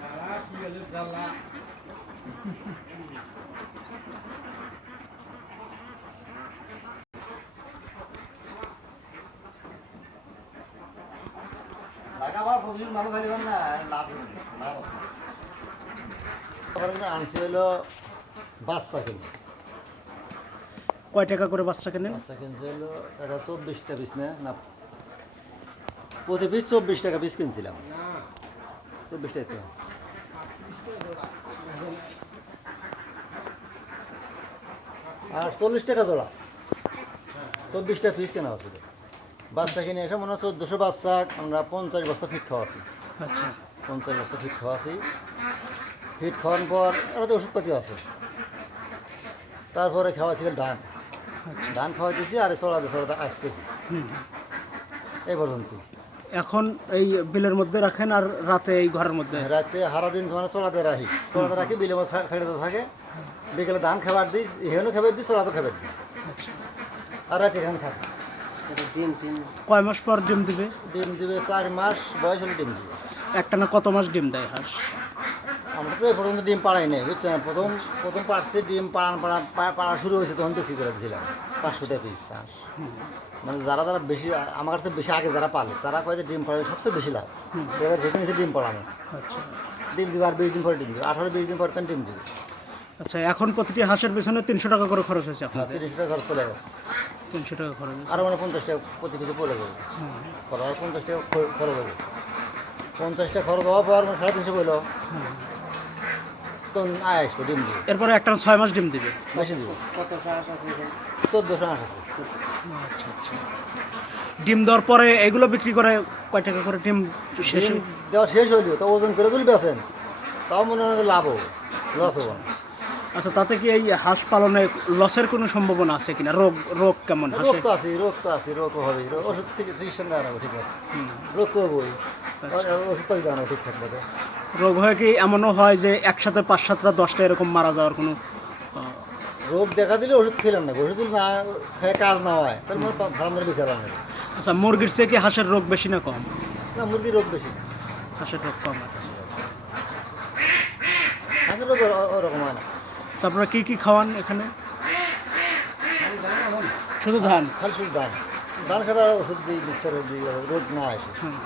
Caraca, olha lá. না লাভ আনছি হলো বাচ্চা কয় টাকা করে বাচ্চা কেনেন? বাচ্চা কিনছে হলো টাকা চব্বিশটা পিস না না প্রতি পিস চব্বিশ টাকা পিস কিনছিলাম। চব্বিশ টাকা। আর চল্লিশ টাকা জোড়া। চব্বিশটা পিস কেনা হচ্ছিল বাচ্চা কিনে এসে মনে হয় চোদ্দোশো বাচ্চা আমরা পঞ্চাশ বস্তা ফিট খাওয়া আছি। পঞ্চাশ বস্তা ফিট খাওয়া আছি। ফিট খাওয়ার পর ওরা তো ওষুধপাতি আছে। তারপরে খাওয়াছিল ধান। ধান খাওয়াইতেছি আর চড়াতে চড়াতে আসতেছি। এই পর্যন্ত। এখন এই বিলের মধ্যে রাখেন আর রাতে এই ঘরের মধ্যে? রাতে হারা দিন মানে চড়াতে রাখি। চড়াতে রাখি বিলের মধ্যে ছেড়ে থাকে। বিকেলে ধান খাবার দিই এখানেও খাবার দিই চড়াতে খাবার দিই। আর রাতে এখানে খাবে কয় মাস পর ডিম দিবে? ডিম দিবে চার মাস বয়স হলে ডিম দিবে। একটা না কত মাস ডিম দেয় হাঁস? আমরা তো পর্যন্ত ডিম পাড়াই নাই বুঝছেন? প্রথম প্রথম পাড়ছে ডিম পাড়ান পাড়া পাড়া শুরু হয়েছে তখন বিক্রি করে দিয়েছিলাম পাঁচশো টাকা পিস হাঁস। মানে যারা যারা বেশি আমার কাছে বেশি আগে যারা পালে তারা কয় যে ডিম পাড়ানো সবচেয়ে বেশি লাভ। এবার যেখানে ডিম পাড়ানো। ডিম দিবে আর বিশ দিন পরে ডিম দিবে আঠারো বিশ দিন পর ডিম দিবে? আচ্ছা এখন প্রতিটি হাঁসের পেছনে তিনশো টাকা করে খরচ হয়েছে আপনাদের। তিরিশ টাকা খরচ চলে গেছে। তিনশো টাকা খরচ আরও মানে পঞ্চাশ টাকা প্রতি কিছু পড়ে যাবে। আর পঞ্চাশ টাকা খরচ হবে পঞ্চাশ টাকা খরচ হওয়ার পর মানে সাড়ে তিনশো বলল তখন আয় আসবে ডিম দিবে এরপরে একটা ছয় মাস ডিম দিবে। বেশি দিবে। চোদ্দোশো আট আছে। আচ্ছা আচ্ছা। ডিম দেওয়ার পরে এগুলো বিক্রি করে কয় টাকা করে ডিম শেষ ডিম দেওয়া শেষ হইল তো ওজন করে তুলবে আছেন। তাও মনে হয় লাভ হবে লস হব না। আচ্ছা তাতে কি এই হাঁস পালনে লসের কোনো সম্ভাবনা আছে কিনা? রোগ রোগ কেমন রোগ তো আছে রোগ তো আছে রোগ হবে ওষুধ থেকে চিকিৎসা না ঠিক আছে। রোগ করবোই। আচ্ছা। ওষুধ পাই জানাব ঠিক থাকবে রোগ হয় কি এমনও হয় যে একসাথে পাঁচ সাতটা দশটা এরকম মারা যাওয়ার কোনো রোগ দেখা দিলে ওষুধ খেলেন না। ওষুধ না খেয়ে কাজ না হয় তাহলে মানে ভালো বিচার হয় আচ্ছা মুরগির চেয়ে কি হাঁসের রোগ বেশি না কম? না মুরগির রোগ বেশি। হাঁসের রোগ কম। আছে হাঁসের রোগ ওরকম তারপরে আপনারা কী কী খাওয়ান এখানে? শুধু ধান? খালি শুধু ধান ধান খেতে রোদ না আসে। হ্যাঁ।